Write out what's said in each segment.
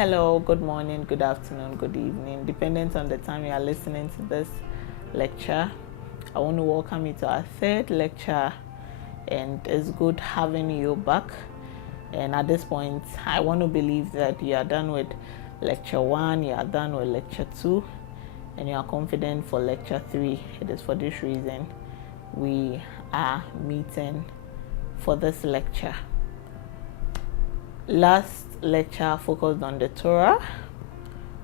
Hello, good morning, good afternoon, good evening, depending on the time you are listening to this lecture. I want to welcome you to our third lecture, and it's good having you back. And at this point, I want to believe that you are done with lecture 1, you are done with lecture 2, and you are confident for lecture 3. It is for this reason we are meeting for this lecture. Last lecture focused on the Torah.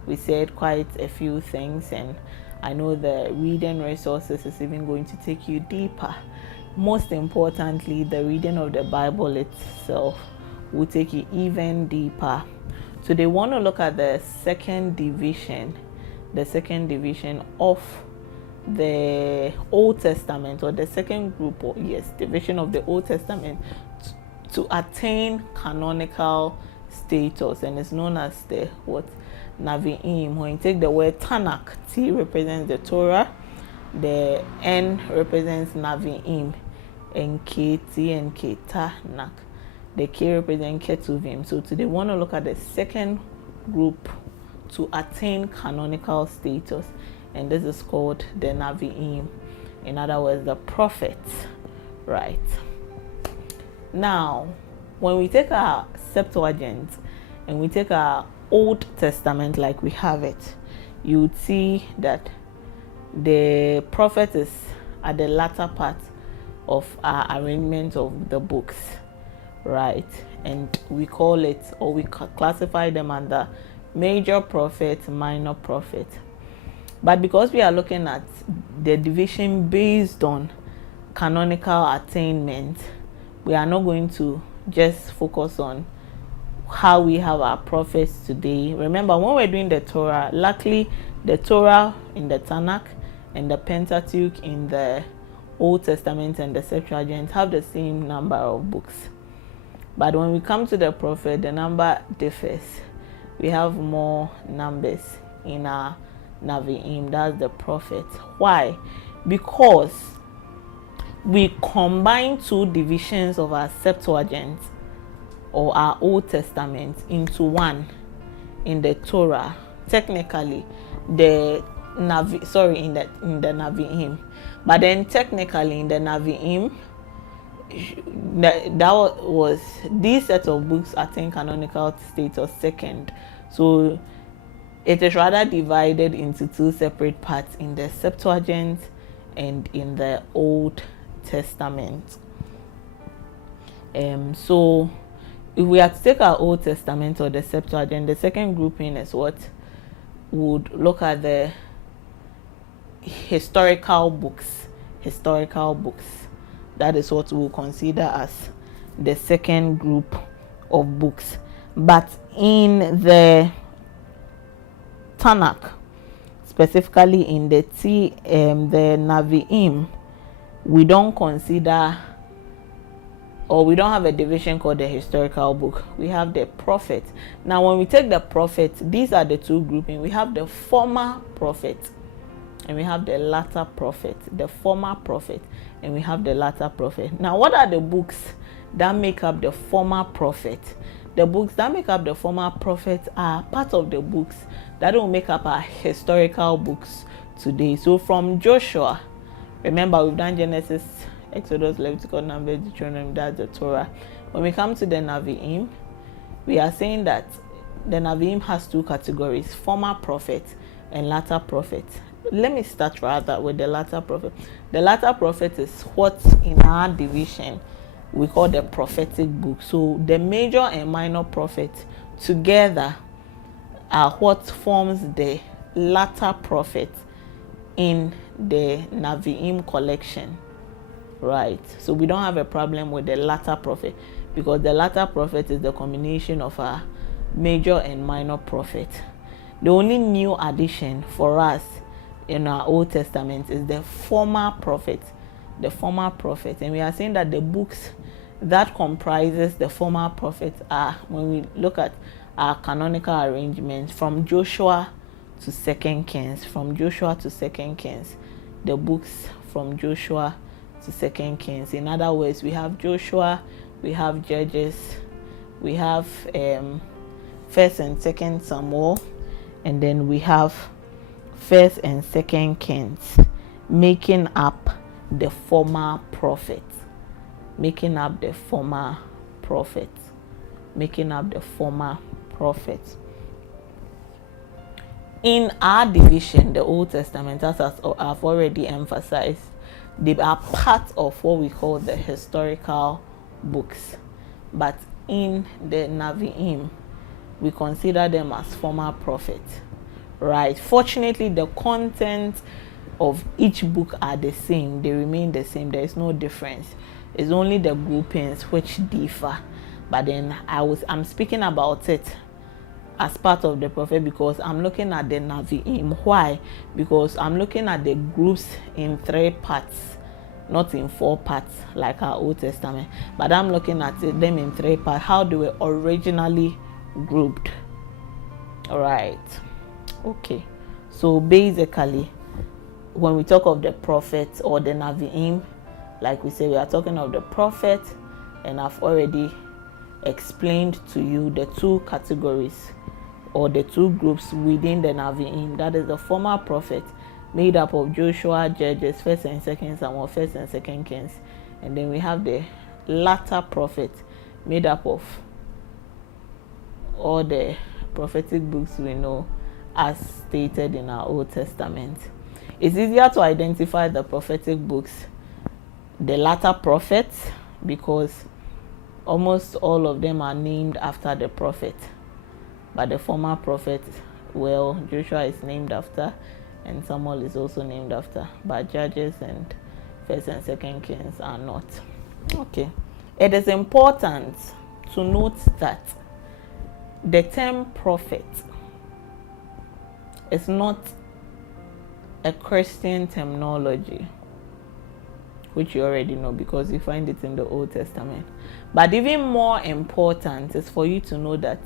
We said quite a few things, and I know the reading resources is even going to take you deeper. Most importantly, the reading of the Bible itself will take you even deeper. So they want to look at the second division of the Old Testament, or the second group, or division of the Old Testament to attain canonical status, and it's known as the Naviim. When you take the word Tanakh, T represents the Torah, the N represents Naviim, and K, T and K, Tanakh. The K represents Ketuvim. So today we want to look at the second group to attain canonical status, and this is called the Naviim. In other words, the prophets, right? Now, when we take our Septuagint and we take our Old Testament like we have it, you would see that the prophet is at the latter part of our arrangement of the books, right? And we call it, or we classify them under major prophet, minor prophet. But because we are looking at the division based on canonical attainment, we are not going to just focus on how we have our prophets today. Remember, when we're doing the Torah, luckily the Torah in the Tanakh and the Pentateuch in the Old Testament and the Septuagint have the same number of books. But when we come to the prophet, the number differs. We have more numbers in our Naviim, that's the prophet. Why? Because we combine two divisions of our Septuagint or our Old Testament into one in the Torah. Technically, in the Naviim, but then technically in the Naviim, that was these set of books attain canonical status second. So it is rather divided into two separate parts in the Septuagint and in the Old Testament. So if we have to take our Old Testament or the Septuagint, the second grouping is what would look at the historical books. That is what we'll consider as the second group of books. But in the Tanakh, specifically in the the Naviim, we don't consider, or we don't have a division called the historical book. We have the prophet. Now, when we take the prophet, these are the two groupings. We have the former prophet and we have the latter prophet. The former prophet and we have the latter prophet. Now, what are the books that make up the former prophet? The books that make up the former prophet are part of the books that will make up our historical books today. So from Joshua, remember we've done Genesis, Exodus, Leviticus, Numbers, Deuteronomy, that's the Torah. When we come to the Naviim, we are saying that the Naviim has two categories, former prophet and latter prophet. Let me start rather with the latter prophet. The latter prophet is what in our division we call the prophetic book. So the major and minor prophet together are what forms the latter prophet in the Naviim collection, right? So we don't have a problem with the latter prophet, because the latter prophet is the combination of a major and minor prophet. The only new addition for us in our Old Testament is the former prophet, and we are saying that the books that comprises the former prophet are, when we look at our canonical arrangements, from Joshua to 2 Kings, the books from Joshua to 2 Kings. In other words, we have Joshua, we have Judges, we have 1 First and Second Samuel, and then we have First and Second Kings, making up the former prophet. Making up the former prophet. Making up the former prophet. In our division, the Old Testament, as I've already emphasized, they are part of what we call the historical books. But in the Naviim, we consider them as former prophets. Right? Fortunately, the content of each book are the same. They remain the same. There is no difference. It's only the groupings which differ. But then I'm speaking about it as part of the prophet because I'm looking at the Naviim. Why? Because I'm looking at the groups in 3 parts, not in 4 parts like our Old Testament, but I'm looking at them in 3 parts, how they were originally grouped. All right. Okay. So basically, when we talk of the prophet or the Naviim, like we say, we are talking of the prophet, and I've already explained to you the 2 categories or the 2 groups within the Naviim. That is the former prophet, made up of Joshua, Judges, First and Second Samuel, First and Second Kings, and then we have the latter prophet, made up of all the prophetic books we know as stated in our Old Testament. It's easier to identify the prophetic books, the latter prophets, because almost all of them are named after the prophet. But the former prophet, well, Joshua is named after, and Samuel is also named after. But Judges and First and Second Kings are not. Okay. It is important to note that the term prophet is not a Christian terminology, which you already know because you find it in the Old Testament. But even more important is for you to know that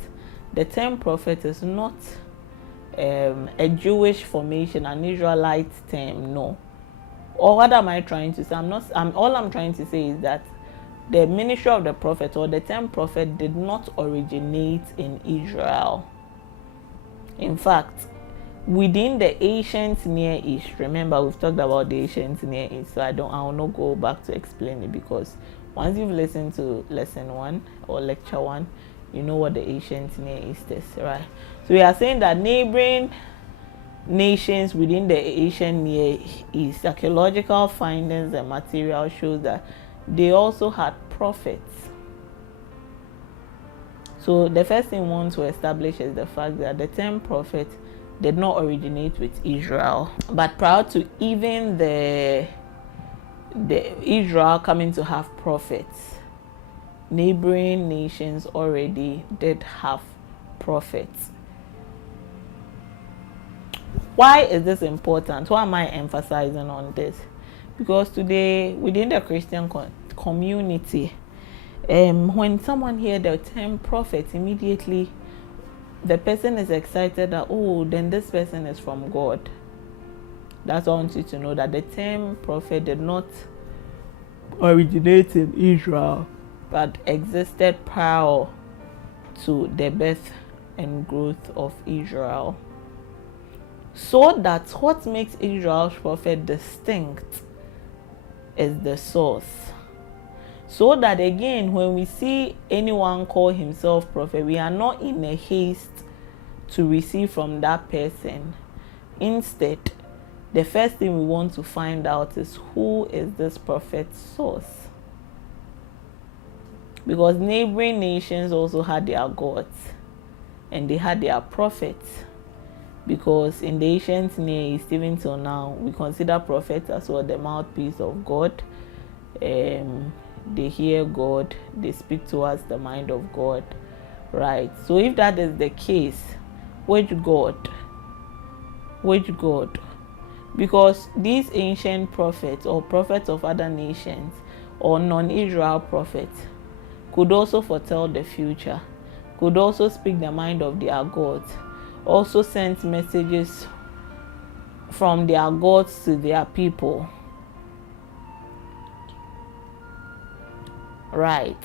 the term prophet is not a Jewish formation, an Israelite term, no. Or what am I trying to say? All I'm trying to say is that the ministry of the prophet or the term prophet did not originate in Israel. In fact, within the ancient Near East, remember we've talked about the ancient Near East, so I will not go back to explain it, because once you've listened to lesson 1 or lecture 1, you know what the ancient Near East is, right? So we are saying that neighboring nations within the ancient Near East, archaeological findings and material shows that they also had prophets. So the first thing we want to establish is the fact that the term prophet did not originate with Israel, but prior to even the Israel coming to have prophets, neighboring nations already did have prophets. Why is this important? Why am I emphasizing on this? Because today within the Christian community, when someone hears the term prophet, immediately the person is excited that, oh, then this person is from God. That's why I want you to know that the term prophet did not originate in Israel, but existed prior to the birth and growth of Israel. So that what makes Israel's prophet distinct is the source. So that again, when we see anyone call himself prophet, we are not in a haste to receive from that person. Instead, the first thing we want to find out is who is this prophet's source. Because neighboring nations also had their gods and they had their prophets. Because in the ancient Near East, even till now, we consider prophets as well the mouthpiece of God. They hear God, they speak to us the mind of God, right? So if that is the case, which God? Which God? Because these ancient prophets or prophets of other nations or non-Israel prophets could also foretell the future, could also speak the mind of their gods, also sent messages from their gods to their people. Right.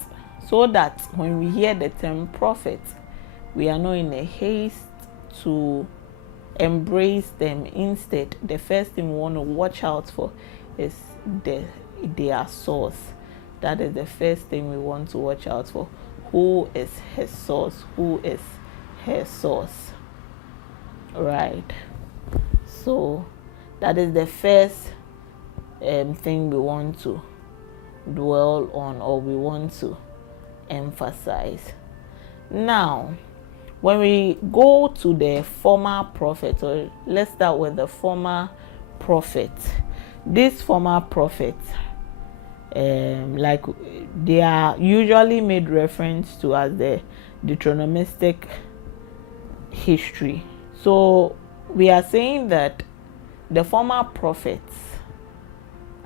So that when we hear the term prophet, we are not in a haste to embrace them. Instead, the first thing we want to watch out for is their source. That is the first thing we want to watch out for. Who is her source? Who is her source? Right. So that is the first thing we want to dwell on, or we want to emphasize. Now, when we go to the former prophet, or let's start with the former prophet. This former prophet, like they are usually made reference to as the Deuteronomistic history. So we are saying that the former prophets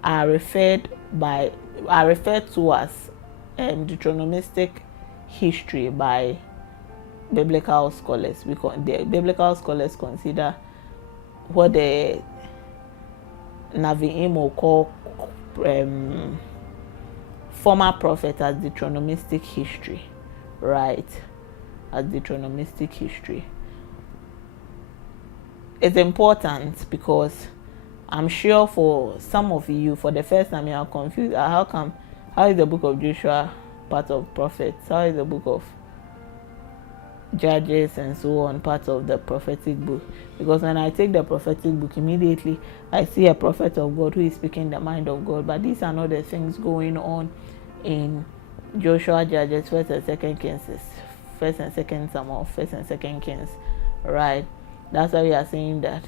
are referred to as Deuteronomistic history by biblical scholars, because the biblical scholars consider what the Naviim will call former prophet as Deuteronomistic history, right? As Deuteronomistic history. It's important because I'm sure for some of you, for the first time, you are confused. How is the book of Joshua part of prophets? How is the book of Judges and so on part of the prophetic book? Because when I take the prophetic book, immediately I see a prophet of God who is speaking the mind of God. But these are not the things going on in Joshua, Judges, 1st and 2nd Kings, 1st and 2nd Samuel, 1st and 2nd Kings, right? That's why we are saying that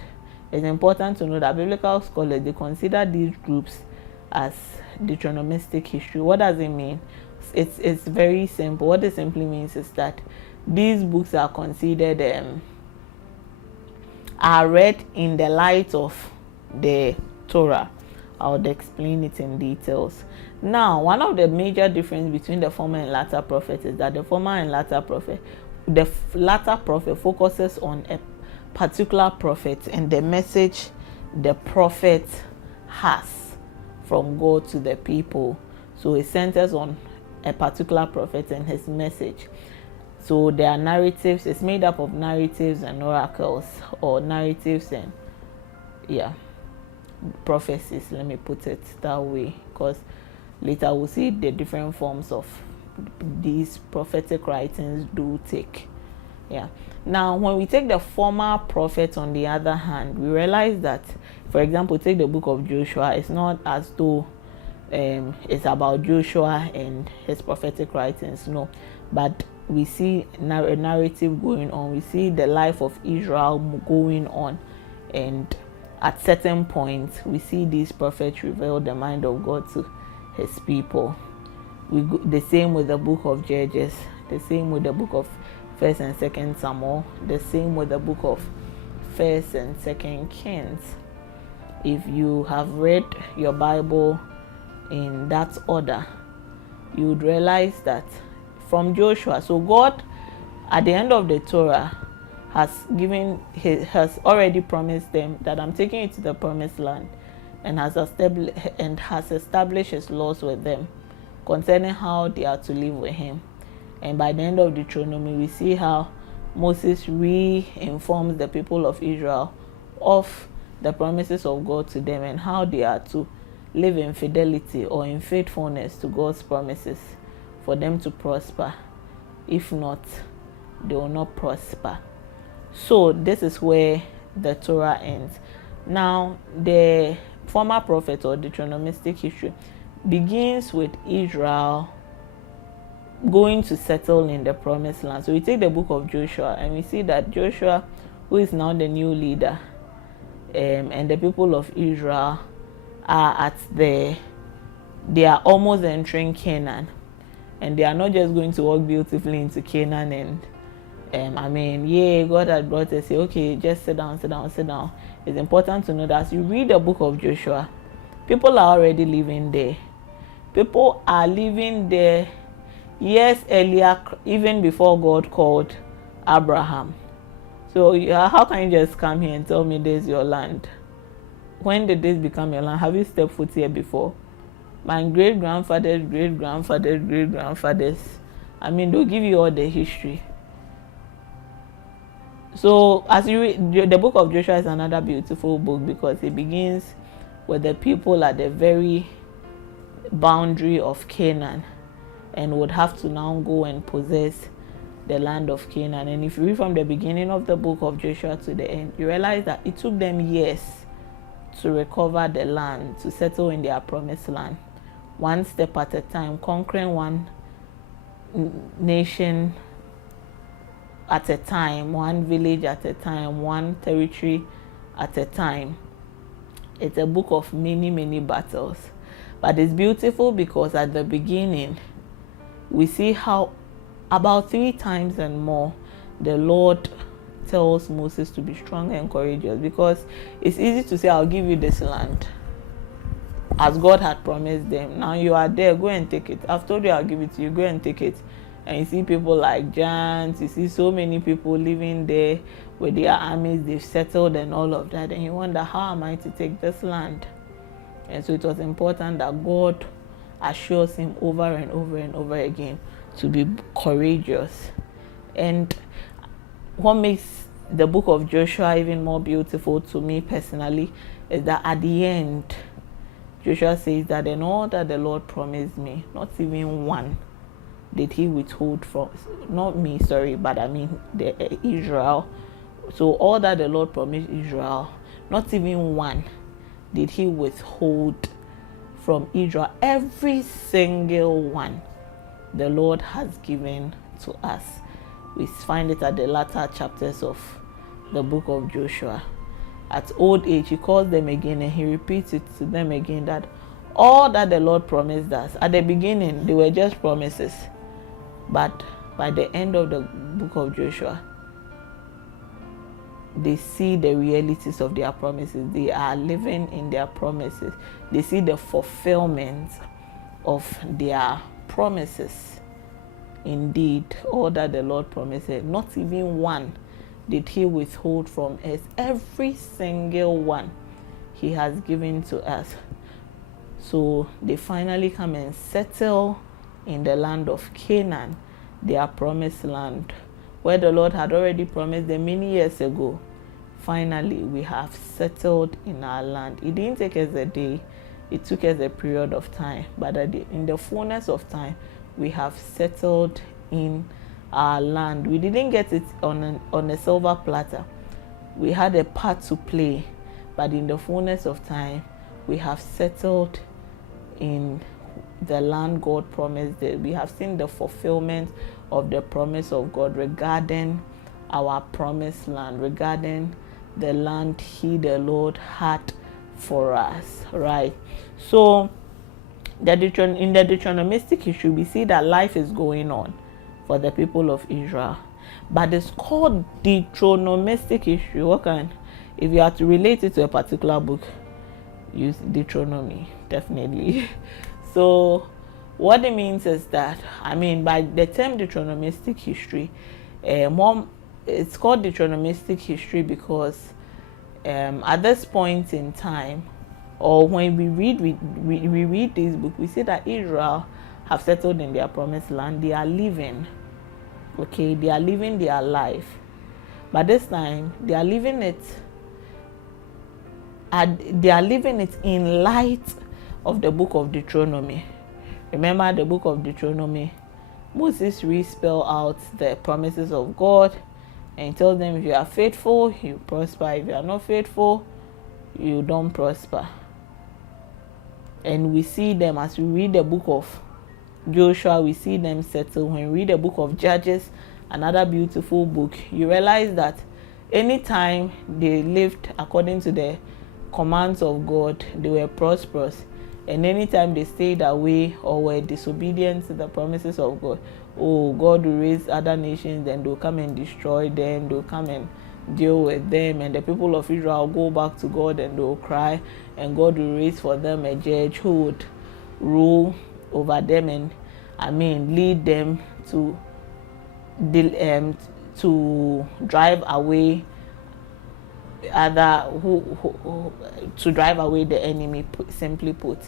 it's important to know that biblical scholars, they consider these groups as Deuteronomistic history. What does it mean? It's very simple. What it simply means is that these books are considered are read in the light of the Torah. I would explain it in details. Now, one of the major differences between the former and latter prophet is that the former and latter prophet, the latter prophet focuses on a particular prophet and the message the prophet has from God to the people. So it centers on a particular prophet and his message. So there are narratives. It's made up of narratives and oracles, or narratives and prophecies. Let me put it that way, because later we'll see the different forms of these prophetic writings do take. Now, when we take the former prophet, on the other hand, we realize that, for example, take the book of Joshua. It's not as though it's about Joshua and his prophetic writings, no, but we see a narrative going on. We see the life of Israel going on, and at certain points we see these prophets reveal the mind of God to his people. The same with the book of Judges, the same with the book of 1st and 2nd Samuel, the same with the book of 1st and 2nd Kings. If you have read your Bible in that order, you would realize that from Joshua, so God at the end of the Torah has already promised them that I'm taking you to the promised land, and has established his laws with them concerning how they are to live with him. And by the end of Deuteronomy, we see how Moses re-informs the people of Israel of the promises of God to them, and how they are to live in fidelity or in faithfulness to God's promises for them to prosper. If not, they will not prosper. So this is where the Torah ends. Now, the former prophet, or Deuteronomistic history, begins with Israel going to settle in the promised land. So we take the book of Joshua, and we see that Joshua, who is now the new leader, and the people of Israel are they are almost entering Canaan, and they are not just going to walk beautifully into Canaan and God had brought us, say, okay, just sit down. It's important to know that as you read the book of Joshua, people are already living there. People are living there years earlier, even before God called Abraham. So how can you just come here and tell me this is your land? When did this become your land? Have you stepped foot here before? My great-grandfathers, great-grandfathers, great-grandfathers, they'll give you all the history. So as you read, the book of Joshua is another beautiful book because it begins with the people at the very boundary of Canaan and would have to now go and possess the land of Canaan. And if you read from the beginning of the book of Joshua to the end, you realize that it took them years to recover the land, to settle in their promised land, one step at a time, conquering one nation at a time, one village at a time, one territory at a time. It's a book of many battles, but it's beautiful because at the beginning we see how about 3 times and more the Lord tells Moses to be strong and courageous, because it's easy to say, I'll give you this land as God had promised them. Now you are there, go and take it. I've told you I'll give it to you, go and take it. And you see people like giants, you see so many people living there with their armies, they've settled and all of that, and you wonder, how am I to take this land? And so it was important that God assures him over and over and over again to be courageous. And what makes the book of Joshua even more beautiful to me personally is that at the end, Joshua says that in all that the Lord promised me, not even one did he withhold from, not me, sorry, but I mean Israel. So all that the Lord promised Israel, not even one did he withhold from Israel. Every single one the Lord has given to us. We find it at the latter chapters of the book of Joshua. At old age, he calls them again and he repeats it to them again, that all that the Lord promised us, at the beginning, they were just promises. But by the end of the book of Joshua, they see the realities of their promises. They are living in their promises. They see the fulfillment of their promises. Indeed, all that the Lord promised, not even one did he withhold from us. Every single one he has given to us. So they finally come and settle in the land of Canaan, their promised land, where the Lord had already promised them many years ago. Finally, we have settled in our land. It didn't take us a day, it took us a period of time, but in the fullness of time, we have settled in our land. We didn't get it on a silver platter. We had a part to play, but in the fullness of time, we have settled in the land God promised it. We have seen the fulfillment of the promise of God regarding our promised land, regarding the land he, the Lord, had for us, right? So in the Deuteronomistic history, we see that life is going on for the people of Israel, but it's called Deuteronomistic history. If you have to relate it to a particular book, use Deuteronomy, definitely. So what it means is that, I mean, by the term Deuteronomistic history, it's called Deuteronomistic history because at this point in time, or when we read this book, we see that Israel have settled in their promised land. They are living, they are living their life, but this time they are living it in light of the book of Deuteronomy. Remember the book of Deuteronomy, Moses re-spell out the promises of God and tells them, if you are faithful, you prosper. If you are not faithful, you don't prosper. And we see them as we read the book of Joshua, we see them settle. When we read the book of Judges, another beautiful book, you realize that anytime they lived according to the commands of God, they were prosperous. And anytime they stayed away or were disobedient to the promises of God, God will raise other nations, then they'll come and destroy them, they'll come and deal with them, and the people of Israel go back to God and they'll cry, and God will raise for them a judge who would rule over them and lead them to drive away to drive away the enemy, simply put.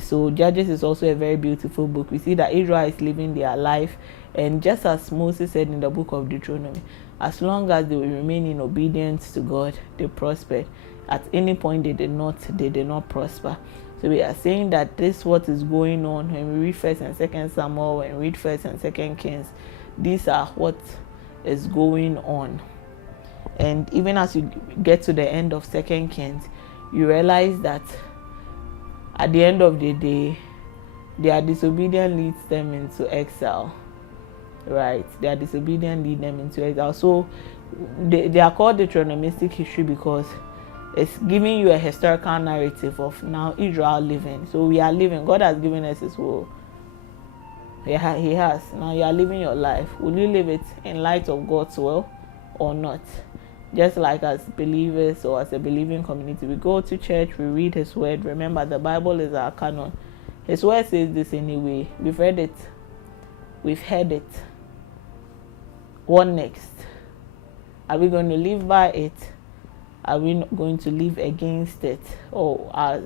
So Judges is also a very beautiful book. We see that Israel is living their life, and just as Moses said in the book of Deuteronomy, As long as they will remain in obedience to God, they prospered. At any point they did not prosper. So we are saying that this is what is going on when we read 1st and 2nd Samuel, when we read 1st and 2nd Kings. These are what is going on. And even as you get to the end of 2nd Kings, you realize that at the end of the day, their disobedience leads them into exile. Right? Their disobedience leads them into exile. So they are called Deuteronomistic history because it's giving you a historical narrative of now Israel living. So we are living. God has given us His will. Yeah, He has. Now you are living your life. Will you live it in light of God's will or not? Just like as believers or as a believing community, we go to church, we read His word. Remember, the Bible is our canon. His word says this anyway. We've read it. We've heard it. What next? Are we going to live by it? Are we not going to live against it? Or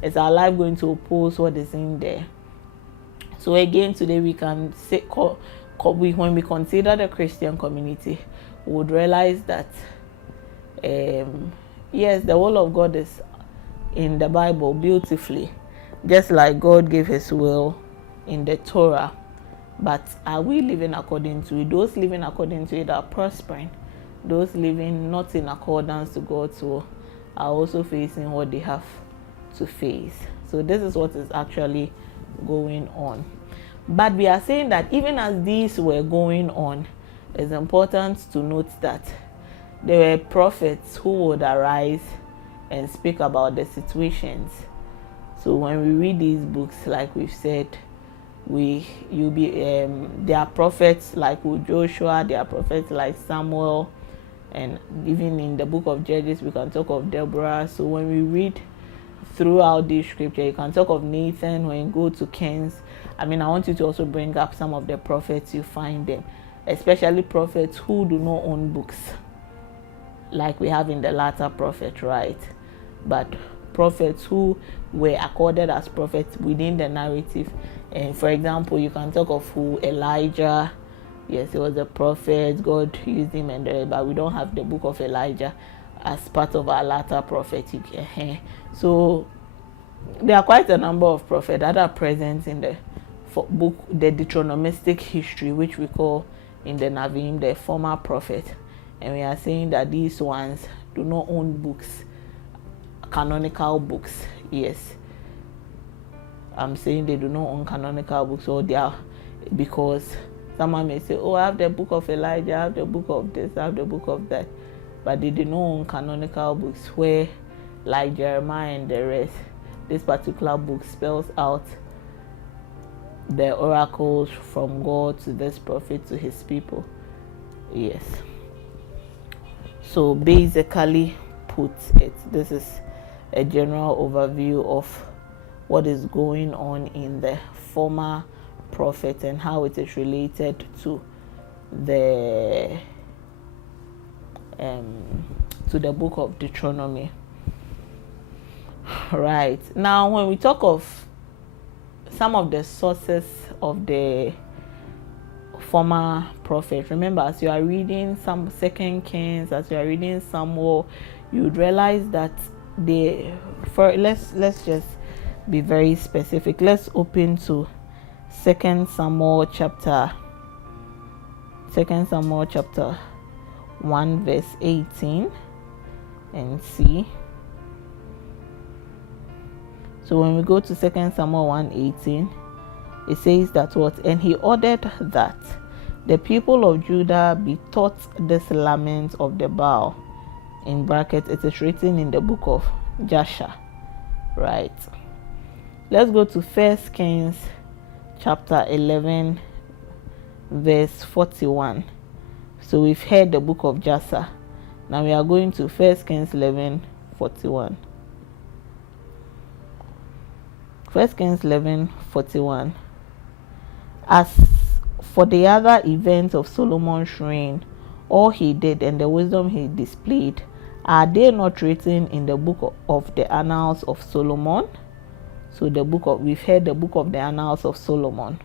is our life going to oppose what is in there? So again, today we can say, when we consider the Christian community, we would realize that yes, the will of God is in the Bible beautifully, just like God gave His will in the Torah. But are we living according to it? Those living according to it are prospering. Those living not in accordance to God's will are also facing what they have to face. So this is what is actually going on. But we are saying that even as these were going on, it's important to note that there were prophets who would arise and speak about the situations. So when we read these books, like we've said, there are prophets like Joshua, there are prophets like Samuel, and even in the book of Judges we can talk of Deborah. So when we read throughout this scripture, you can talk of Nathan. When you go to Kings, I want you to also bring up some of the prophets you find them, especially prophets who do not own books like we have in the latter prophet, right? But prophets who were accorded as prophets within the narrative. And for example, you can talk of Elijah. Yes, he was a prophet. God used him, but we don't have the book of Elijah as part of our latter prophetic. So there are quite a number of prophets that are present in the book, the Deuteronomistic history, which we call in the Naviim the former prophet. And we are saying that these ones do not own books, canonical books. Yes, I'm saying they do not own canonical books, or they are, because someone may say, oh, I have the book of Elijah, I have the book of this, I have the book of that, but they do not own canonical books where, like Jeremiah and the rest, this particular book spells out the oracles from God to this prophet to his people. Yes. So basically put it, this is a general overview of what is going on in the former prophet and how it is related to the book of Deuteronomy. Right. Now when we talk of some of the sources of the former prophet, remember, as you are reading some 2nd Kings, as you are reading Samuel, you would realize that let's just be very specific. Let's open to 2 Samuel chapter 1 verse 18 and see. So when we go to 2 Samuel 1:18, it says that what? And he ordered that the people of Judah be taught this lament of the bow. In brackets, it is written in the book of Jasher. Right. Let's go to 1 Kings chapter 11 verse 41. So we've heard the book of Jasher. Now we are going to 1 Kings 11:41. 1 Kings 11:41. As for the other events of Solomon's reign, all he did and the wisdom he displayed, are they not written in the book of the Annals of Solomon? So we've heard the book of the Annals of Solomon.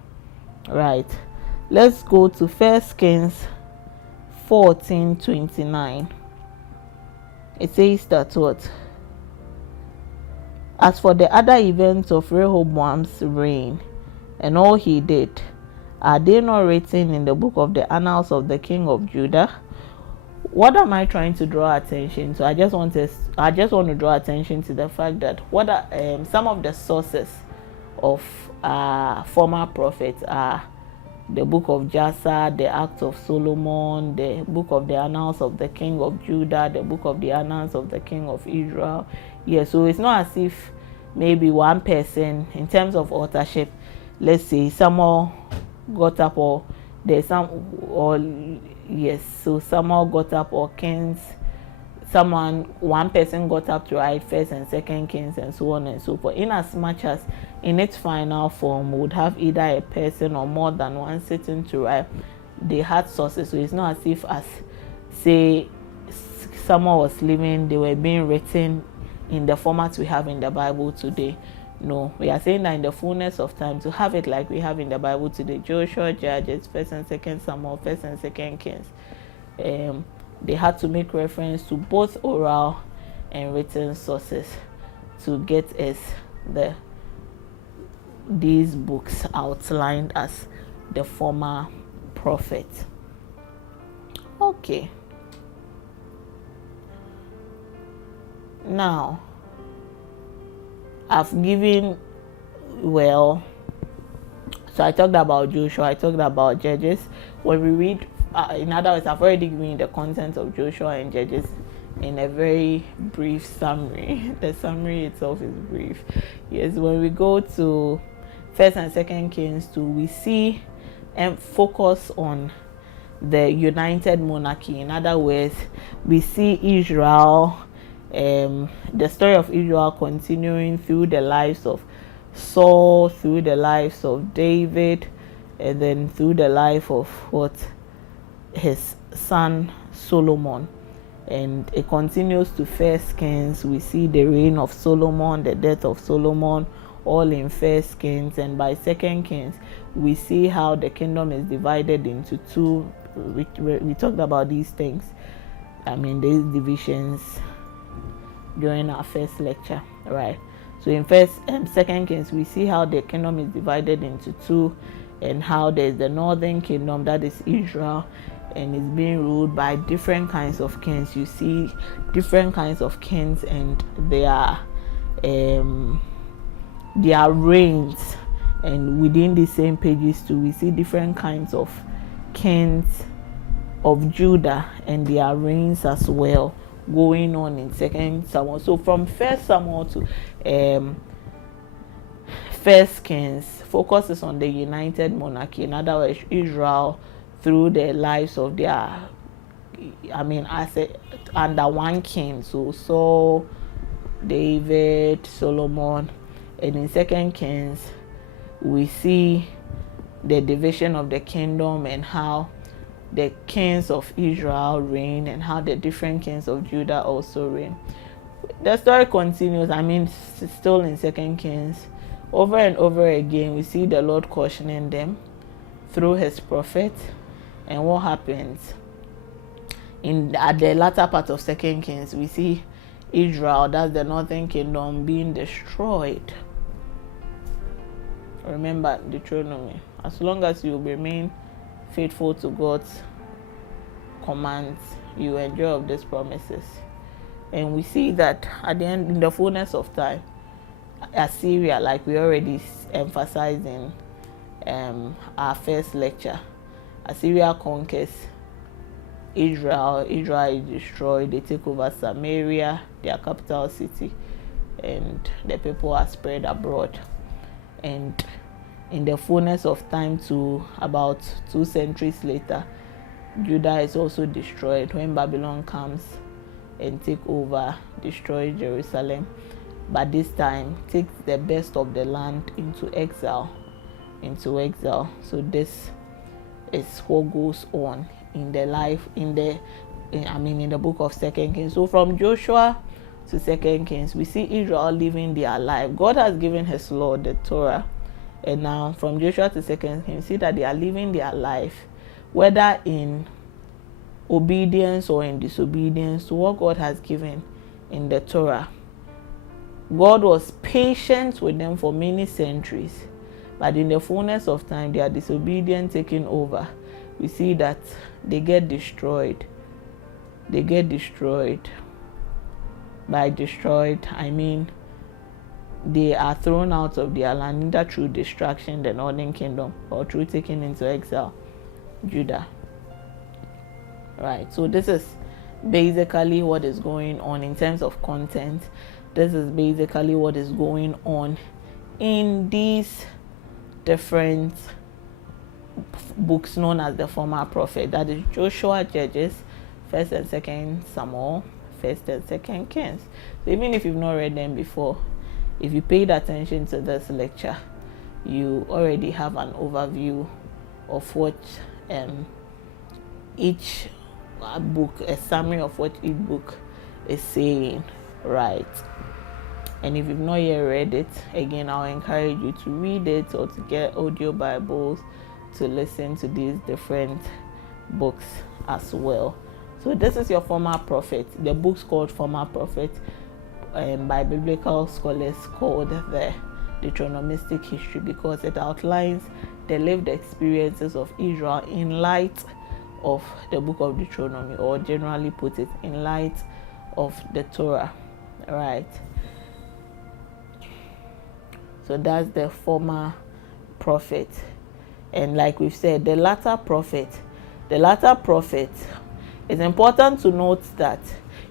Right. Let's go to 1 Kings 14:29. It says that what? As for the other events of Rehoboam's reign and all he did, are they not written in the book of the annals of the king of Judah? What am I trying to draw attention to? I just want to draw attention to the fact that what are some of the sources of former prophets are the book of Jasher, the Acts of Solomon, the book of the annals of the king of Judah, the book of the annals of the king of Israel. Yeah, so it's not as if maybe one person, in terms of authorship, let's say Samuel got up, or there's some, or yes, so Samuel got up, or Kings, one person got up to write First and Second Kings, and so on and so forth. In as much as in its final form would have either a person or more than one sitting to write, they had sources. So it's not as if, as say someone was living, they were being written in the format we have in the Bible today. No, we are saying that in the fullness of time, to have it like we have in the Bible today, Joshua, Judges, First and Second Samuel, First and Second Kings, they had to make reference to both oral and written sources to get us these books outlined as the former prophet. Okay. Now, I've given, well, so I talked about Joshua, I talked about Judges. When we read, in other words, I've already given the content of Joshua and Judges in a very brief summary. The summary itself is brief. Yes, when we go to First and Second Kings 2, we see and focus on the united monarchy. In other words, we see Israel, the story of Israel continuing through the lives of Saul, through the lives of David, and then through the life of his son Solomon. And it continues to First Kings. We see the reign of Solomon, the death of Solomon, all in First Kings. And by Second Kings, we see how the kingdom is divided into two. We talked about these things, these divisions, during our first lecture, right? So in First and Second Kings, we see how the kingdom is divided into two, and how there's the northern kingdom, that is Israel, and is being ruled by different kinds of kings. You see different kinds of kings and their reigns, and within the same pages too, we see different kinds of kings of Judah and their reigns as well, going on in Second Samuel. So from First Samuel to First Kings focuses on the united monarchy. In other words, Israel, through the lives of their, under one king. So Saul, David, Solomon. And in Second Kings, we see the division of the kingdom and how the kings of Israel reign and how the different kings of Judah also reign. The story continues, still in Second Kings. Over and over again, we see the Lord cautioning them through his prophet. And what happens? At the latter part of Second Kings, we see Israel, that's the northern kingdom, being destroyed. Remember Deuteronomy. As long as you remain faithful to God's commands, you enjoy of these promises. And we see that at the end, in the fullness of time, Assyria, like we already emphasized in our first lecture, Assyria conquers Israel. Israel is destroyed. They take over Samaria, their capital city, and the people are spread abroad. And in the fullness of time, to about 2 centuries later, Judah is also destroyed when Babylon comes and take over, destroy Jerusalem, but this time takes the best of the land into exile. So this is what goes on in the life in the book of Second Kings. So from Joshua to Second Kings, we see Israel living their life. God has given his law, the Torah, and now from Joshua to Second Kings, see that they are living their life, whether in obedience or in disobedience to what God has given in the Torah. God was patient with them for many centuries, but in the fullness of time, their disobedience taking over. We see that they get destroyed. They get destroyed. By destroyed, I mean they are thrown out of their land, either through destruction, the northern kingdom, or through taking into exile, Judah. Right, so this is basically what is going on in terms of content. This is basically what is going on in these different books known as the former prophet. That is Joshua, Judges, 1st and 2nd Samuel, 1st and 2nd Kings. So even if you've not read them before, if you paid attention to this lecture, you already have an overview of what each book, a summary of what each book is saying, right? And if you've not yet read it, again, I'll encourage you to read it or to get audio Bibles to listen to these different books as well. So this is your former prophet. The book's called Former Prophet, by biblical scholars called the Deuteronomistic history, because it outlines the lived experiences of Israel in light of the book of Deuteronomy, or generally put it, in light of the Torah, right? So that's the former prophet. And like we've said, the latter prophet, it's important to note that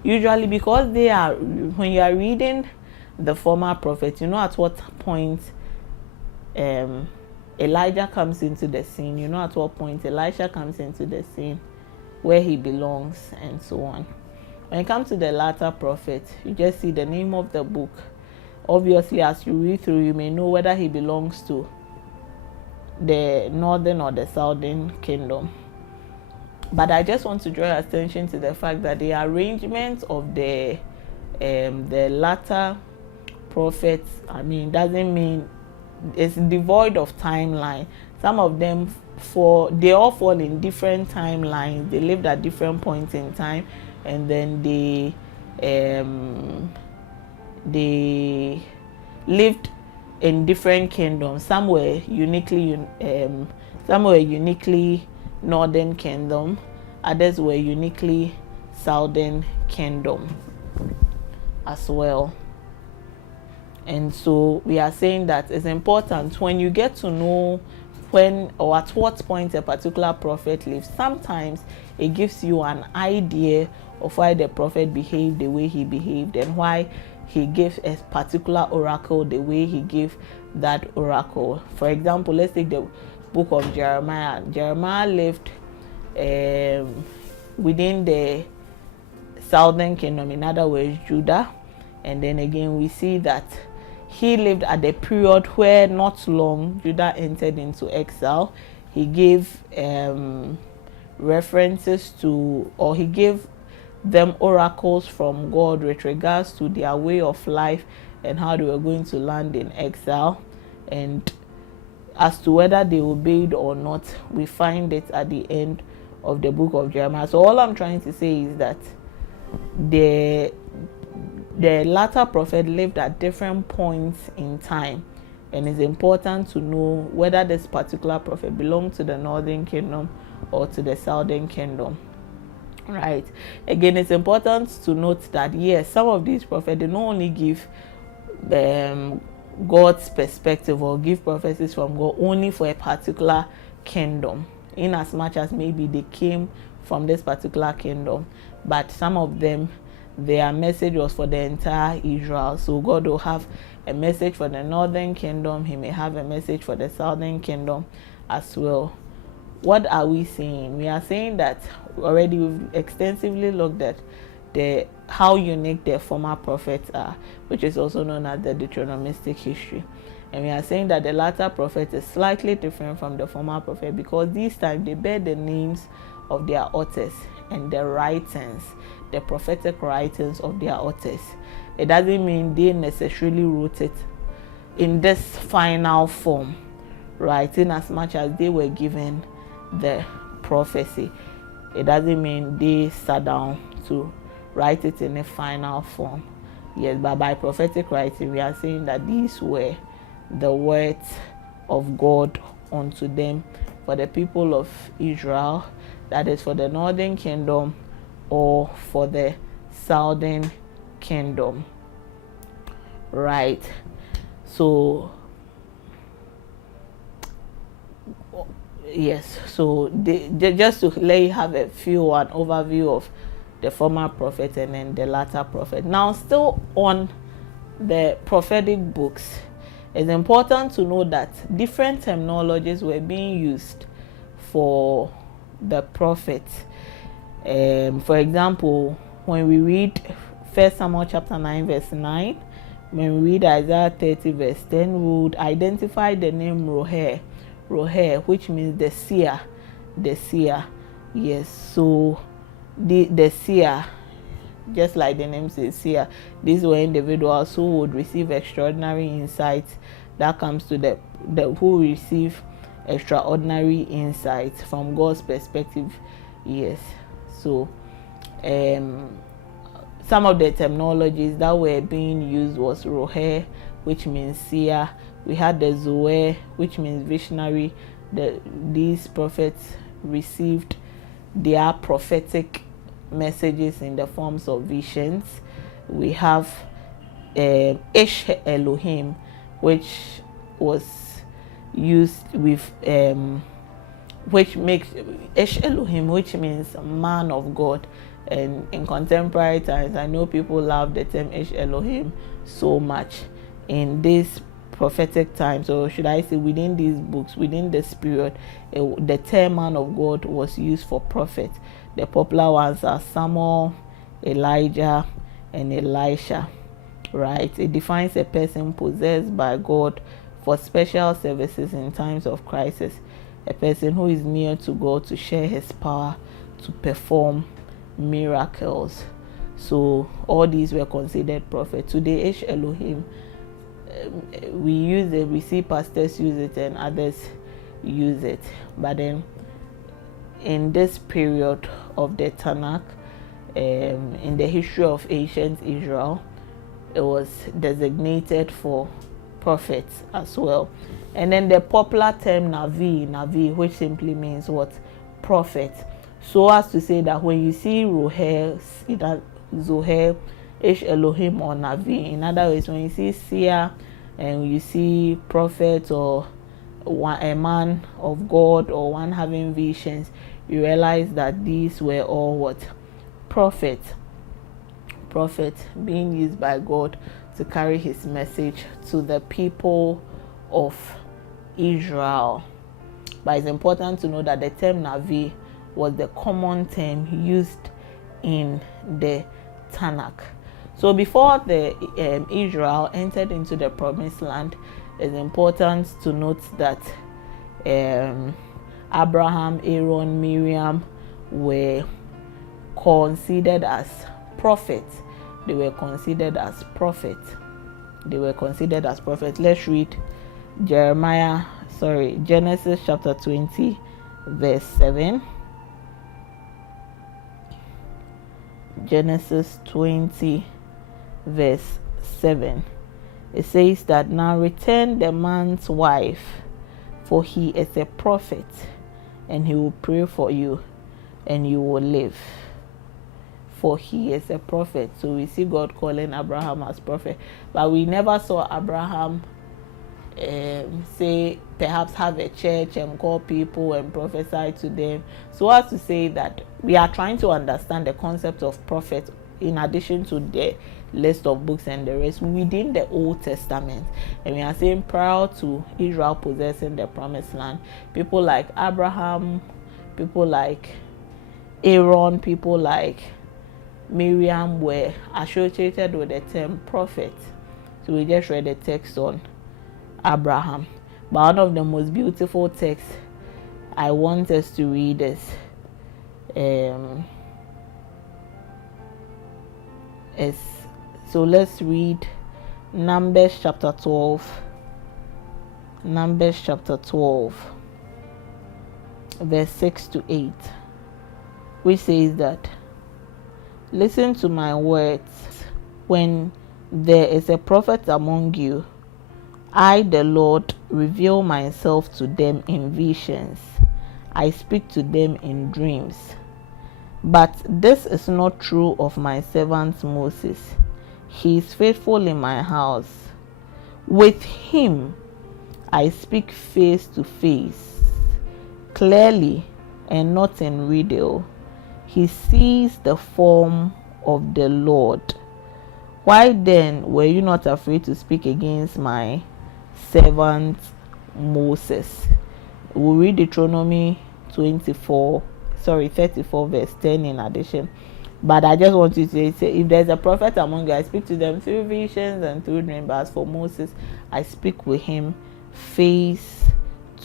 usually, because they are, when you are reading the former prophet, you know at what point Elijah comes into the scene, you know at what point Elisha comes into the scene, where he belongs, and so on. When it comes to the latter prophet, you just see the name of the book. Obviously, as you read through, you may know whether he belongs to the northern or the southern kingdom. But I just want to draw your attention to the fact that the arrangement of the latter prophets, doesn't mean it's devoid of timeline. Some of them they all fall in different timelines. They lived at different points in time, and then they lived in different kingdoms. Some were uniquely northern kingdom, others were uniquely southern kingdom as well. And so we are saying that it's important when you get to know when or at what point a particular prophet lives. Sometimes it gives you an idea of why the prophet behaved the way he behaved, and why he gave a particular oracle the way he gave that oracle. For example, let's take the book of Jeremiah. Jeremiah lived within the southern kingdom, in other words, Judah. And then again, we see that he lived at the period where not long Judah entered into exile. He gave references to, or he gave them oracles from God with regards to their way of life and how they were going to land in exile. And as to whether they obeyed or not, we find it at the end of the book of Jeremiah. So all I'm trying to say is that the latter prophet lived at different points in time, and it's important to know whether this particular prophet belonged to the northern kingdom or to the southern kingdom, right? Again, it's important to note that yes, some of these prophets, they not only give God's perspective or give prophecies from God only for a particular kingdom, in as much as maybe they came from this particular kingdom, but some of them, their message was for the entire Israel. So God will have a message for the northern kingdom, he may have a message for the southern kingdom as well. What are we saying? We are saying that already we've extensively looked at how unique the former prophets are, which is also known as the Deuteronomistic history. And we are saying that the latter prophet is slightly different from the former prophet, because this time they bear the names of their authors and the writings, the prophetic writings of their authors. It doesn't mean they necessarily wrote it in this final form, right? In as much as they were given the prophecy. it doesn't mean they sat down to write it in a final form. Yes, but by prophetic writing, we are saying that these were the words of God unto them for the people of Israel, that is for the northern kingdom or for the southern kingdom. Right. So yes, so just to let you have an overview of the former prophet and then the latter prophet. Now, still on the prophetic books, it's important to know that different terminologies were being used for the prophets. For example, when we read 1 Samuel chapter 9 verse 9, when we read Isaiah 30 verse 10, we would identify the name Roher, which means the seer. Yes, so the seer, just like the name says seer, these were individuals who would receive extraordinary insights that comes to the who receive extraordinary insights from God's perspective. Yes, so some of the terminologies that were being used was Roher, which means seer. We had the Zoe, which means visionary. These prophets received their prophetic messages in the forms of visions. We have Ish Elohim, which was used with which makes Ish Elohim, which means man of God. And in contemporary times, I know people love the term Ish Elohim so much. In this prophetic times, or should I say within these books, within this period, the term man of God was used for prophet. The popular ones are Samuel, Elijah, and Elisha. Right? It defines a person possessed by God for special services in times of crisis. A person who is near to God to share his power to perform miracles. So all these were considered prophets. Today, Ish Elohim, we use it, we see pastors use it and others use it. But then in this period of the Tanakh, in the history of ancient Israel, it was designated for prophets as well. And then the popular term Navi, which simply means what? Prophet. So as to say that when you see Roher, Zoher, Ish Elohim or Navi, in other words, when you see seer and you see prophet or a man of God or one having visions, you realize that these were all what? Prophet being used by God to carry his message to the people of Israel. But it's important to know that the term Navi was the common term used in the Tanakh. So before the Israel entered into the promised land, it's important to note that Abraham, Aaron, Miriam were considered as prophets. They were considered as prophets. Let's read Genesis chapter 20 verse 7. Genesis 20 verse 7. It says that, now return the man's wife, for he is a prophet, and he will pray for you, and you will live. For he is a prophet. So we see God calling Abraham as prophet, but we never saw Abraham say perhaps have a church and call people and prophesy to them. So as to say that we are trying to understand the concept of prophet in addition to the list of books and the rest within the Old Testament. And we are saying prior to Israel possessing the promised land, people like Abraham, people like Aaron, people like Miriam were associated with the term prophet. So we just read the text on Abraham. But one of the most beautiful texts I want us to read is so let's read Numbers chapter 12, verse 6 to 8. which says that, listen to my words. When there is a prophet among you, I, the Lord, reveal myself to them in visions. I speak to them in dreams. But this is not true of my servant Moses. He is faithful in my house. With him I speak face to face, clearly and not in riddle. He sees the form of the Lord. Why then were you not afraid to speak against my servant Moses? We'll read Deuteronomy 34 verse 10 in addition. But I just want you to say, if there's a prophet among you, I speak to them through visions and through dreams. But as for Moses, I speak with him face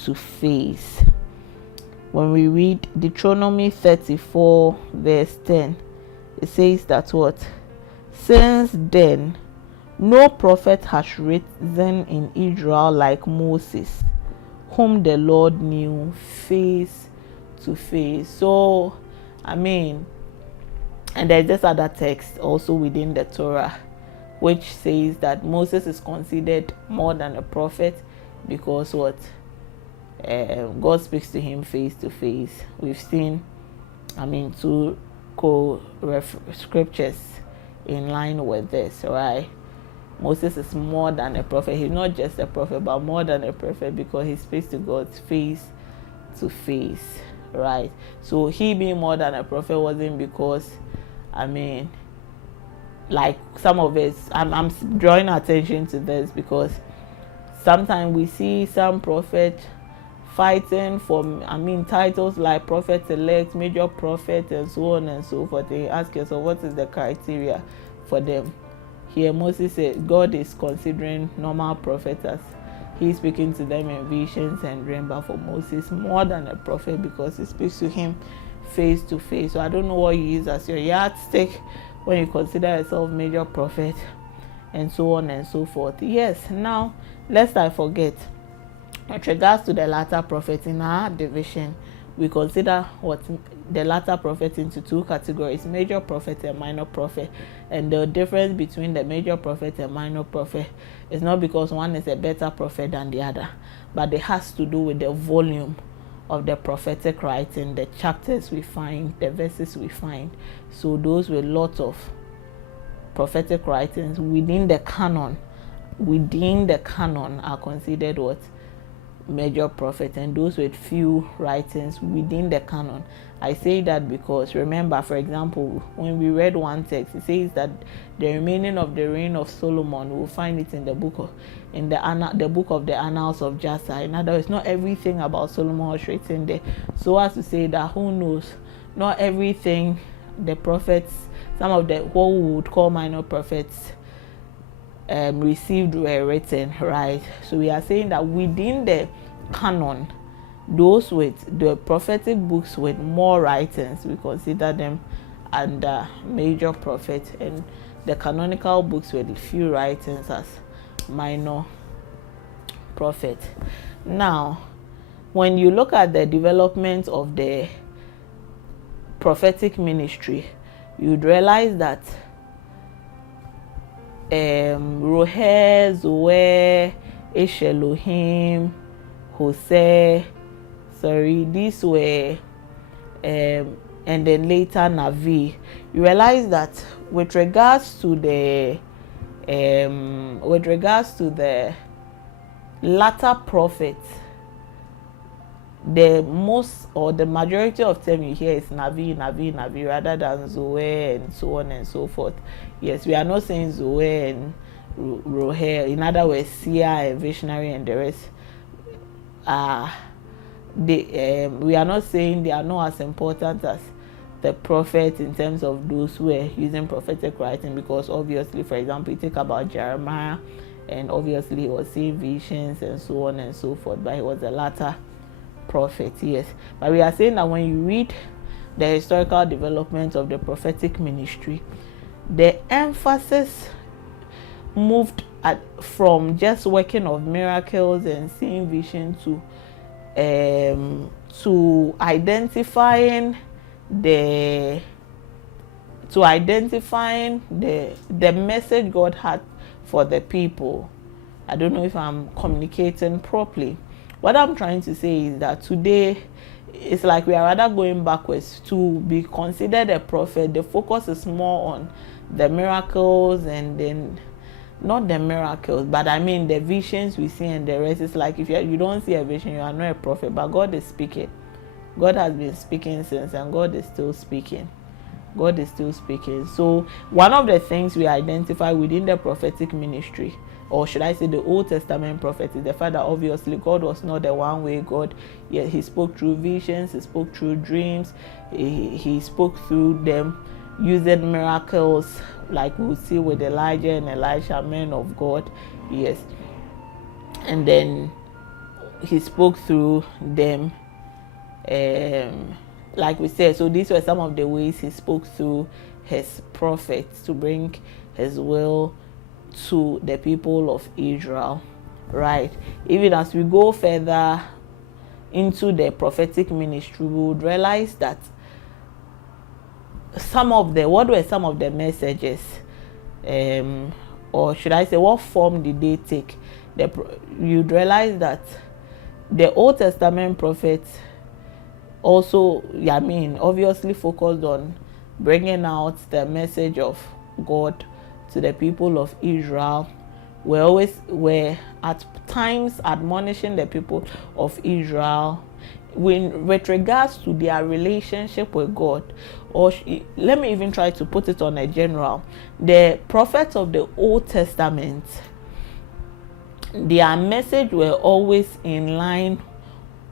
to face. When we read Deuteronomy 34 verse 10, it says that what? Since then, no prophet has risen in Israel like Moses, whom the Lord knew face to face. So, and there's this other text also within the Torah, which says that Moses is considered more than a prophet because what? God speaks to him face to face. We've seen, two scriptures in line with this, right? Moses is more than a prophet. He's not just a prophet, but more than a prophet because he speaks to God face to face, right? So he being more than a prophet wasn't because, like some of it, I'm drawing attention to this because sometimes we see some prophet fighting for titles like prophet elect, major prophet, and so on and so forth. You ask yourself, what is the criteria for them? Here Moses said God is considering normal prophets as he's speaking to them in visions and dreams, but for Moses more than a prophet because he speaks to him face to face. So I don't know what you use as your yardstick when you consider yourself major prophet and so on and so forth. Yes, now lest I forget, with regards to the latter prophet in our division, we consider what the latter prophet into two categories: major prophet and minor prophet. And the difference between the major prophet and minor prophet is not because one is a better prophet than the other, but it has to do with the volume of the prophetic writing, the chapters we find, the verses we find. So those with lots of prophetic writings within the canon are considered what? Major prophet, and those with few writings within the canon. I say that because remember, for example, when we read one text, it says that the remaining of the reign of Solomon, we'll find it in the book of the Annals of Jasher. In other words, not everything about Solomon was written there. So as to say that who knows, not everything the prophets, some of the what we would call minor prophets received were written, right? So we are saying that within the canon, those with the prophetic books with more writings, we consider them under major prophet, and the canonical books with few writings as minor prophet. Now, when you look at the development of the prophetic ministry, you'd realize that Roher, Zoe, Ish Elohim, Hosea, these were, and then later Navi. You realize that with regards to the latter prophets, the most or the majority of time you hear is Navi rather than Zoe and so on and so forth. Yes, we are not saying Zoe and Roher, in other words, seer and visionary and the rest. We are not saying they are not as important as the prophet in terms of those who are using prophetic writing, because obviously, for example, you think about Jeremiah, and obviously he was seeing visions and so on and so forth, but he was the latter prophet. Yes, but we are saying that when you read the historical development of the prophetic ministry, the emphasis moved from just working of miracles and seeing vision to identifying the to identifying the message God had for the people. I don't know if I'm communicating properly. What I'm trying to say is that today it's like we are rather going backwards. To be considered a prophet, the focus is more on the miracles, and then not the miracles, but I mean the visions we see and the rest. It's like if you don't see a vision, you are not a prophet. But God is speaking. God has been speaking since, and God is still speaking. God is still speaking. So one of the things we identify within the prophetic ministry, or should I say the Old Testament prophet, is the fact that obviously God was not the one-way God. Yeah, he spoke through visions, he spoke through dreams, he spoke through them using miracles, like we'll see with Elijah and Elisha, men of God. Yes. And then he spoke through them, like we said. So these were some of the ways he spoke through his prophets to bring his will to the people of Israel, right? Even as we go further into the prophetic ministry, we would realize that what were some of the messages, or should I say, what form did they take? You'd realize that the Old Testament prophets also, obviously focused on bringing out the message of God to the people of Israel. Were at times admonishing the people of Israel with regards to their relationship with God. Or let me even try to put it on a general. The prophets of the Old Testament, their message were always in line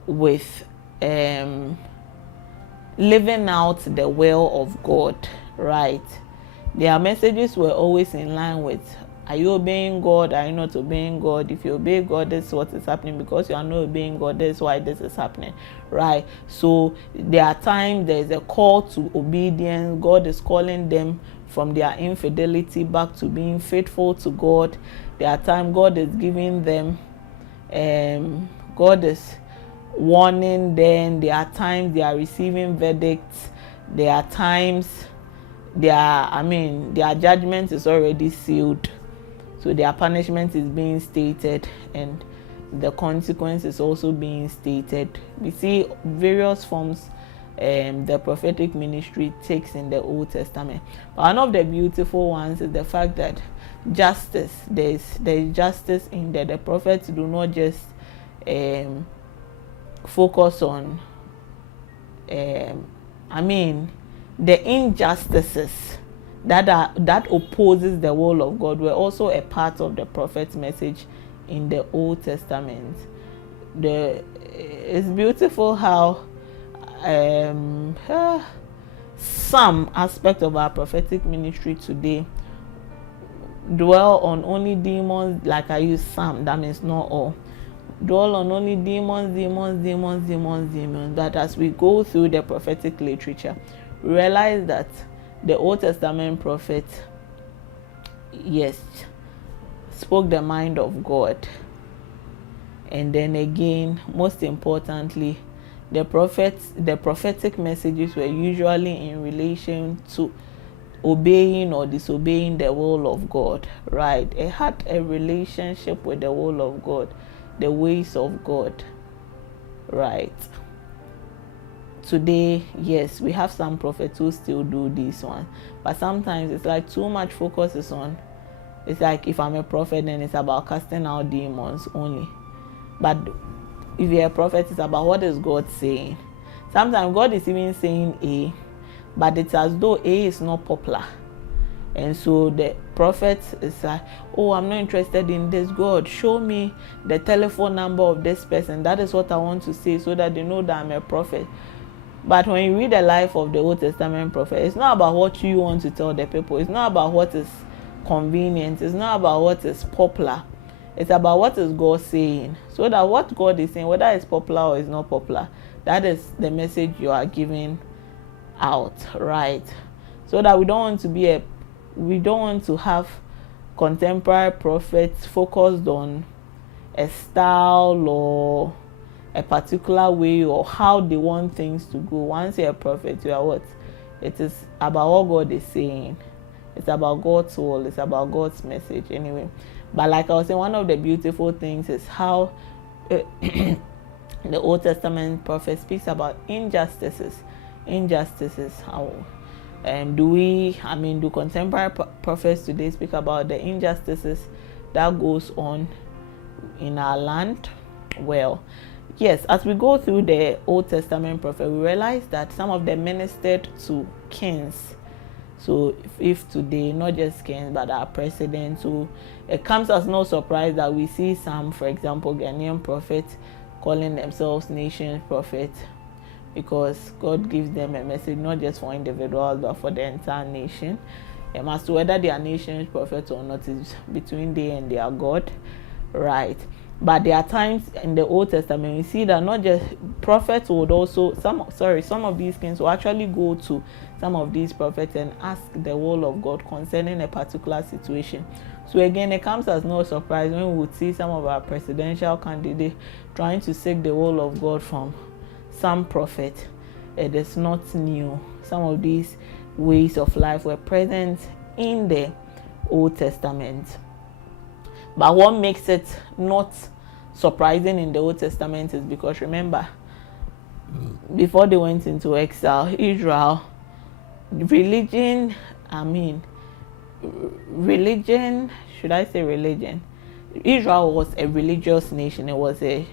with living out the will of God, right? Their messages were always in line with, are you obeying God? Are you not obeying God? If you obey God, this is what is happening. Because you are not obeying God, this is why this is happening, right? So there are times there is a call to obedience. God is calling them from their infidelity back to being faithful to God. There are times God is giving them, God is warning them. There are times they are receiving verdicts. There are times their judgment is already sealed, so their punishment is being stated and the consequence is also being stated. We see various forms the prophetic ministry takes in the Old Testament. But one of the beautiful ones is the fact that justice, there is justice in there. The prophets do not just focus on the injustices that opposes the will of God were also a part of the prophet's message in the Old Testament. It's beautiful how some aspect of our prophetic ministry today dwell on only demons. Like I use some, that means not all. Dwell on only demons. That as we go through the prophetic literature, we realize that the Old Testament prophet, yes, spoke the mind of God. And then again, most importantly, the prophetic messages were usually in relation to obeying or disobeying the will of God, right? It had a relationship with the will of God, the ways of God, right? Today, yes, we have some prophets who still do this one, but sometimes it's like too much focus is on, it's like if I'm a prophet, then it's about casting out demons only. But if you're a prophet, it's about what is God saying. Sometimes God is even saying A, but it's as though A is not popular. And so the prophet is like, oh, I'm not interested in this. God, show me the telephone number of this person. That is what I want to say, so that they know that I'm a prophet. But when you read the life of the Old Testament prophet, it's not about what you want to tell the people. It's not about what is convenient. It's not about what is popular. It's about what is God saying. So that what God is saying, whether it's popular or it's not popular, that is the message you are giving out, right? So that we don't want to have contemporary prophets focused on a style or a particular way or how they want things to go. Once you're a prophet, you are what? It is about what God is saying. It's about God's will. It's about God's message anyway. But like I was saying, one of the beautiful things is how the Old Testament prophet speaks about injustices. How do contemporary prophets today speak about the injustices that goes on in our land? Well, yes, as we go through the Old Testament prophet, we realize that some of them ministered to kings. So if today, not just kings, but our president, so it comes as no surprise that we see some, for example, Ghanaian prophets calling themselves nation prophets, because God gives them a message not just for individuals but for the entire nation. As to whether they are nation's prophets or not is between they and their God, right? But there are times in the Old Testament we see that not just prophets would also some of these kings will actually go to some of these prophets and ask the will of God concerning a particular situation. So again, it comes as no surprise when we would see some of our presidential candidates trying to seek the will of God from some prophet. It is not new. Some of these ways of life were present in the Old Testament. But what makes it not surprising in the Old Testament is because, remember, before they went into exile, Israel, religion, should I say religion? Israel was a religious nation. It was a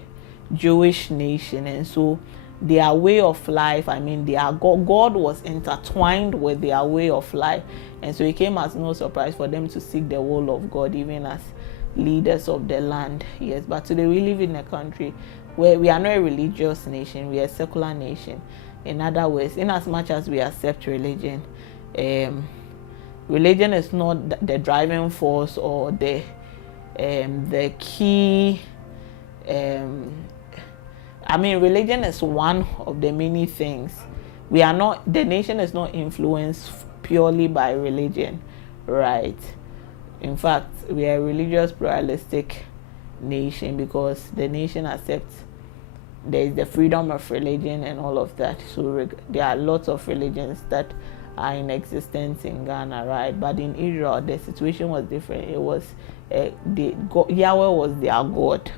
Jewish nation, and so their way of life, their God was intertwined with their way of life, and so it came as no surprise for them to seek the will of God, even as leaders of the land. Yes, but today we live in a country where we are not a religious nation, we are a secular nation. In other words, in as much as we accept religion, religion is not the driving force or the key. Religion is one of the many things. The nation is not influenced purely by religion, right? In fact, we are a religious pluralistic nation because the nation accepts there is the freedom of religion and all of that. So there are lots of religions that are in existence in Ghana, right? But in Israel, the situation was different. It was Yahweh was their God.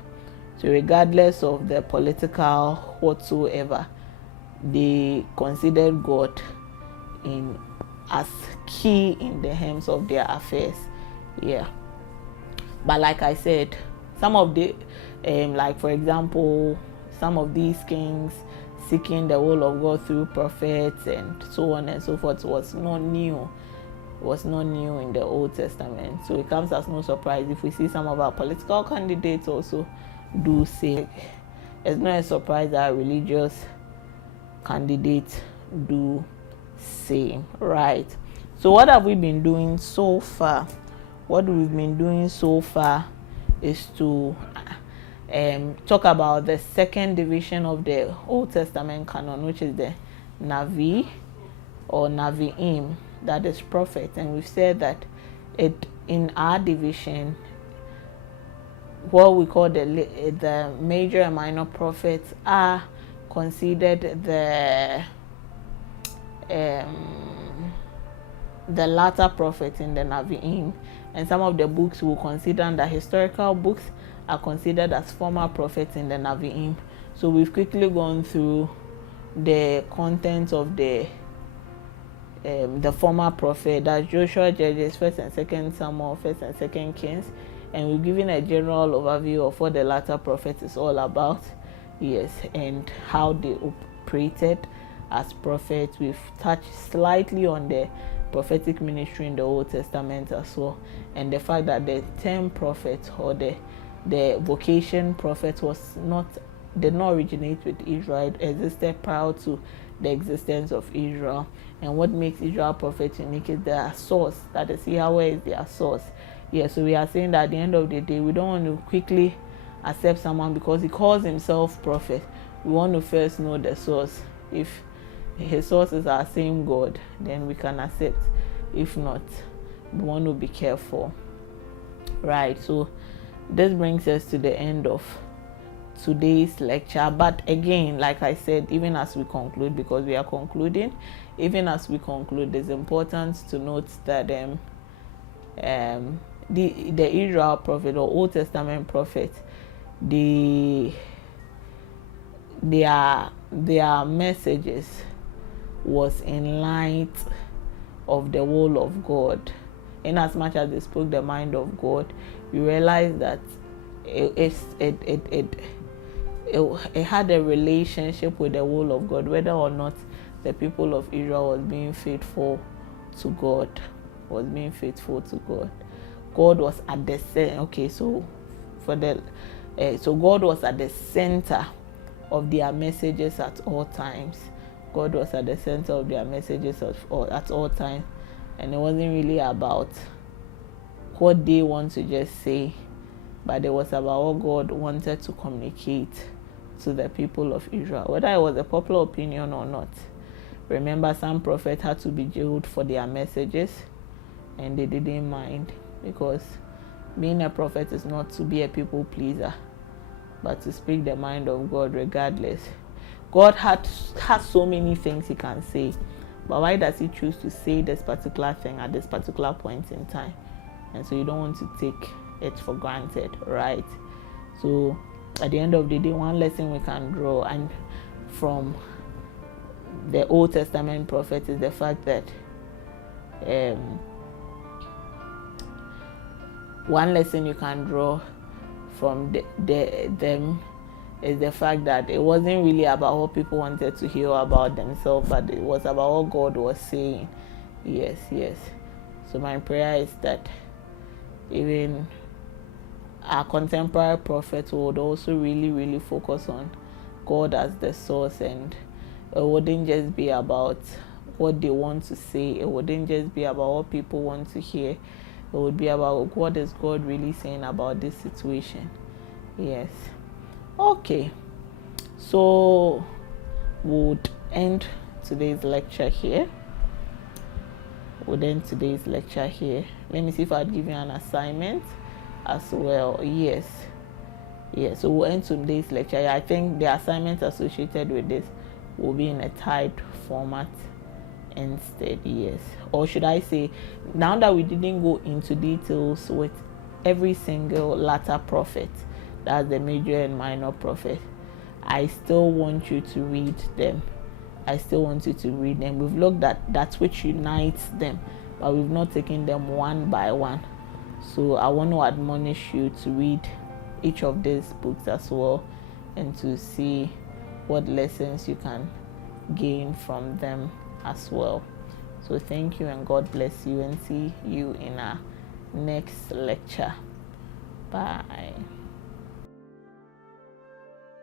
So regardless of the political whatsoever, they considered God as key in the hands of their affairs. Yeah. But like I said, some of the like for example, some of these kings seeking the will of God through prophets and so on and so forth was not new in the Old Testament. So it comes as no surprise if we see some of our political candidates also do say. It's not a surprise that religious candidates do same, right? So what have we been doing so far? What we've been doing so far is to talk about the second division of the Old Testament canon, which is the Navi or Naviim, that is prophets. And we've said that in our division, what we call the major and minor prophets are considered the latter prophets in the Naviim, and some of the books we consider the historical books are considered as former prophets in the Naviim. So we've quickly gone through the content of the former prophet, that's Joshua, Judges, 1st and 2nd Samuel, 1st and 2nd Kings, and we've given a general overview of what the latter prophet is all about. Yes, and how they operated as prophets. We've touched slightly on the prophetic ministry in the Old Testament as well, and the fact that the term prophet or the vocation prophet did not originate with Israel. It existed prior to the existence of Israel. And what makes Israel prophet unique is their source, that is Yahweh is their source. Yeah, so we are saying that at the end of the day, we don't want to quickly accept someone because he calls himself prophet. We want to first know the source. If his source is our same God, then we can accept. If not, we want to be careful, right? So this brings us to the end of today's lecture. But again, like I said, even as we conclude, because we are concluding, even as we conclude, it's important to note that the Israel prophet or Old Testament prophet, their messages was in light of the will of God. In as much as they spoke the mind of God, you realize that it had a relationship with the will of God, whether or not the people of Israel was being faithful to God. God was at the center. Okay, so God was at the center of their messages at all times. God was at the center of their messages at all times, and it wasn't really about what they want to just say, but it was about what God wanted to communicate to the people of Israel, whether it was a popular opinion or not. Remember, some prophets had to be jailed for their messages, and they didn't mind, because being a prophet is not to be a people pleaser, but to speak the mind of God regardless. God has so many things he can say, but why does he choose to say this particular thing at this particular point in time? And so you don't want to take it for granted, right? So at the end of the day, one lesson we can draw and from the Old Testament prophet is the fact that one lesson you can draw from them is the fact that it wasn't really about what people wanted to hear about themselves, but it was about what God was saying. Yes. So my prayer is that even our contemporary prophets would also really focus on God as the source, and it wouldn't just be about what they want to say. It wouldn't just be about what people want to hear. It would be about what is God really saying about this situation. Yes. Okay. So we'll end today's lecture here. Let me see if I'd give you an assignment as well. Yes. So we'll end today's lecture. I think the assignments associated with this will be in a typed format instead. Yes. Or should I say, now that we didn't go into details with every single latter prophet, that's the major and minor prophet, I still want you to read them. We've looked at that which unites them, but we've not taken them one by one. So I want to admonish you to read each of these books as well, and to see what lessons you can gain from them as well. So thank you, and God bless you, and see you in our next lecture. Bye.